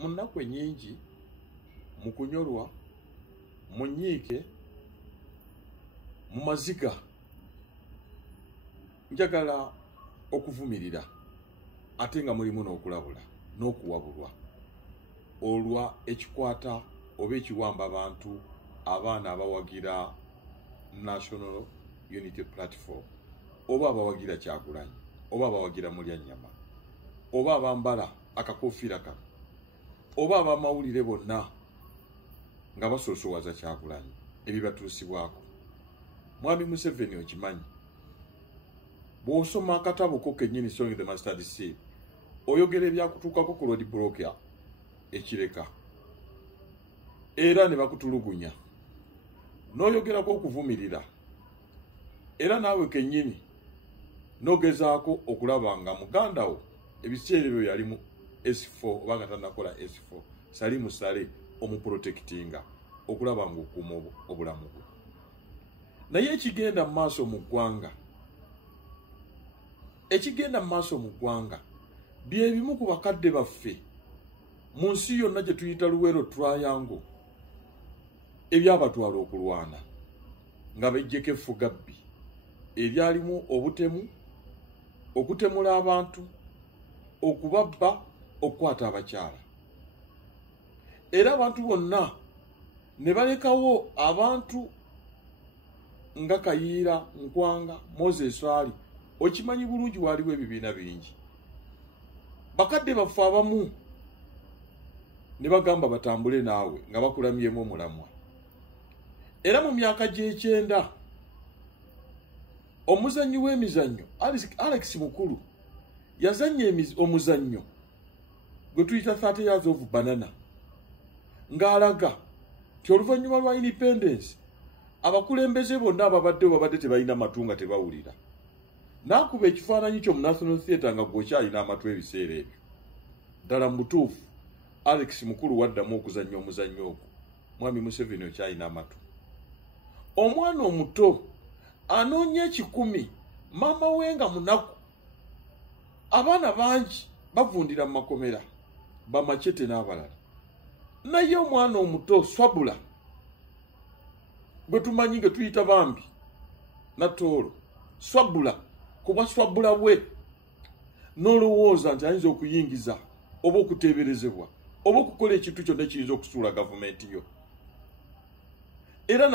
munaku nyingi mukunyolwa munyiike mu maziga njagala okuvumirira ate nga mulimu n'okulabula n'okuwabulwa olwa ekikwata oba ekiwamba abantu abaana abawagira National Unity Platform oba abawagira Kyagulanyi oba abawagira Mulyanyama oba abambala akakofiira kano oba abamawulire bonna nga basoosowaza Kyagulanyi ebibatuusibwako. Mwami Museveni okimanyi bw'osoma akatabo ko kennyini Sowing the Mustard Seed oyogera ebyakutuukako ku road block ekireka era ne bakutulugunya n'oyogerako okuvumirira era naawe kennyini n'ogezaako okulaba nga muganda wo ebiseera ebyo yali mu S4 oba nga tannakola S4 sali musale omuprotectinga okulaba ng'okuuma obulamu bwe. Naye ekigenda mu maaso mu ggwanga bye bimu ku bakadde baffe mu nsi yonna gye tuyita Luweero Triangle ebyabatwala okulwana nga bejjeko effugabbi eryalimu obutemu, okutemula abantu, okubabba, okukwata abakyala. Era abantu bonna ne balekawo abantu nga Kayiira, Nkwanga, Moses Ali. Okimanyi bulungi waliwo ebibiina bingi. Bakadde baffe abamu ne bagamba batambule naawe nga bakulamyemu omulamwa. Era mu myaka gy'ekyenda omuzannyi w'emizannyo Alex Mukulu yazannya omuzannyo gwe tuyita 30 Years of Banana ng'alaga ti oluvannyuma lwa independence abakulembeze bonna ababadde tebalina matu nga tebawulira. N'akuba ekifaananyi kyo mu National Theatre nga gw'okyalina amatu ebiseera ebyo. Ddala mu butuufu Alex Mukulu waddamu okuzannya omuzannyo ogwo. Mwami Museveni okyalina amatu. Omwana omuto anoonya 10 maama we nga munaku. Abaana bangi bavundira mu makomera bamachete n'abalala. Naye omwana omuto Swabula gwe tumanyi nga tuyita bambi Natoolo Swabula kuba Swabula bwe n'olowooza nti ayinza okuyingiza oba okuteeberezebwa oba okukola ekintu kyonna ekiyinza okusuula gavumenti yo. Era